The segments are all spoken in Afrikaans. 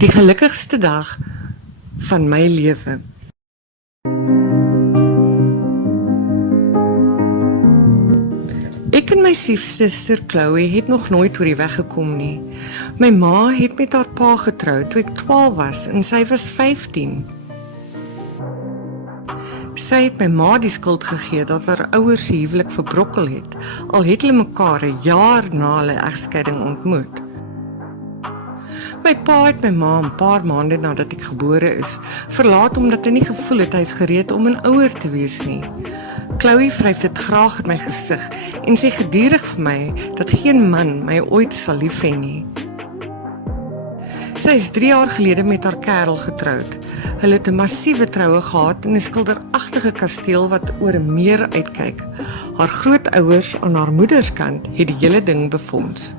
Die gelukkigste dag van my lewe. Ek en my stiefsuster Chloe het nog nooit oor die weg gekom nie. My ma het met haar pa getrou toe ek 12 was en sy was 15. Sy het my ma die skuld gegee dat haar ouers se huwelik verbrokkel het, al het hulle mekaar 'n jaar na hulle egskeiding ontmoet. My pa het my ma 'n paar maande nadat ek gebore is, verlaat omdat hy nie gevoel het hy is gereed om 'n ouer te wees nie. Chloe vryf dit graag in my gesig en sê gedurig vir my dat geen man my ooit sal lief hê nie. Sy is 3 jaar gelede met haar kerel getroud. Hulle het 'n massiewe troue gehad in 'n skilderagtige kasteel wat oor 'n meer uitkyk. Haar grootouers aan haar moederskant het die hele ding befonds.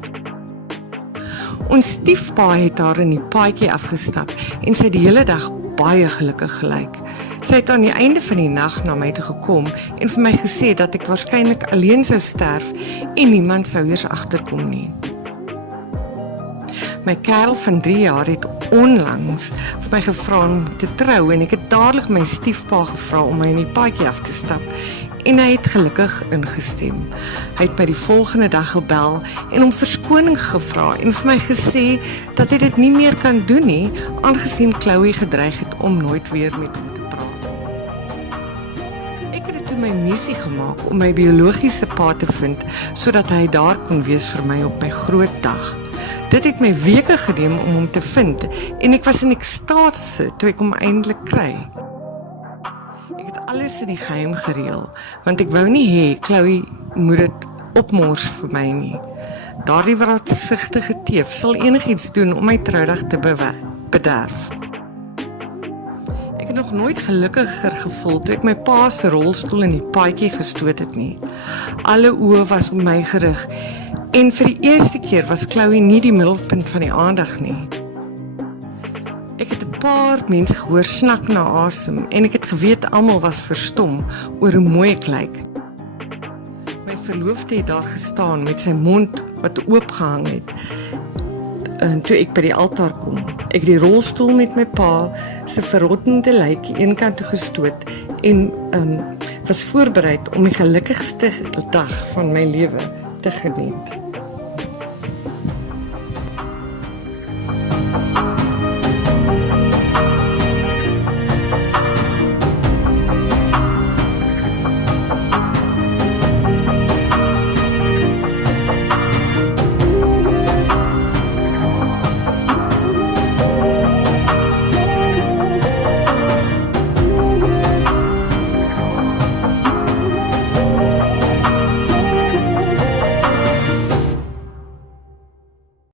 Ons stiefpa het haar in die paadjie afgestap en sy het die hele dag baie gelukkig gelyk. Sy het aan die einde van die nag na my toe gekom en vir my gesê dat ek waarskynlik alleen sou sterf en niemand sou eers agterkom nie. My kerel van 3 jaar het onlangs vir my gevra om te trou en ek het dadelik my stiefpa gevra om my in die paadjie af te stap en hy het gelukkig ingestem. Hy het my die volgende dag gebel en om verskoning gevra en vir my gesê dat hy dit nie meer kan doen nie, aangesien Chloe gedreig het om nooit weer met hom te praat nie. Ek het dit toe my missie gemaak om my biologiese pa te vind, sodat hy daar kon wees vir my op my groot dag. Dit het my weke geneem om hom te vind en ek was in ekstase toe ek hom eindelik kry. Ek het alles in die geheim gereël, want ek wou nie hê Chloe moet dit opmors vir my nie. Daardie wraaksigtige teef sal enigiets doen om my troudag te bederf. Ek het nog nooit gelukkiger gevoel toe ek my pa se rolstoel in die paadjie gestoot het nie. Alle oë was op my gerig en vir die eerste keer was Chloe nie die middelpunt van die aandag nie. Ek het 'n paar mense gehoor snak na asem en ek het geweet almal was verstom oor hoe mooi ek lyk. My verloofde het daar gestaan met sy mond wat oopgehang het en toe ek by die altaar kom. Ek het die rolstoel met my pa se verrottende lijk eenkant toe gestoot en was voorberei om die gelukkigste dag van my lewe te geniet.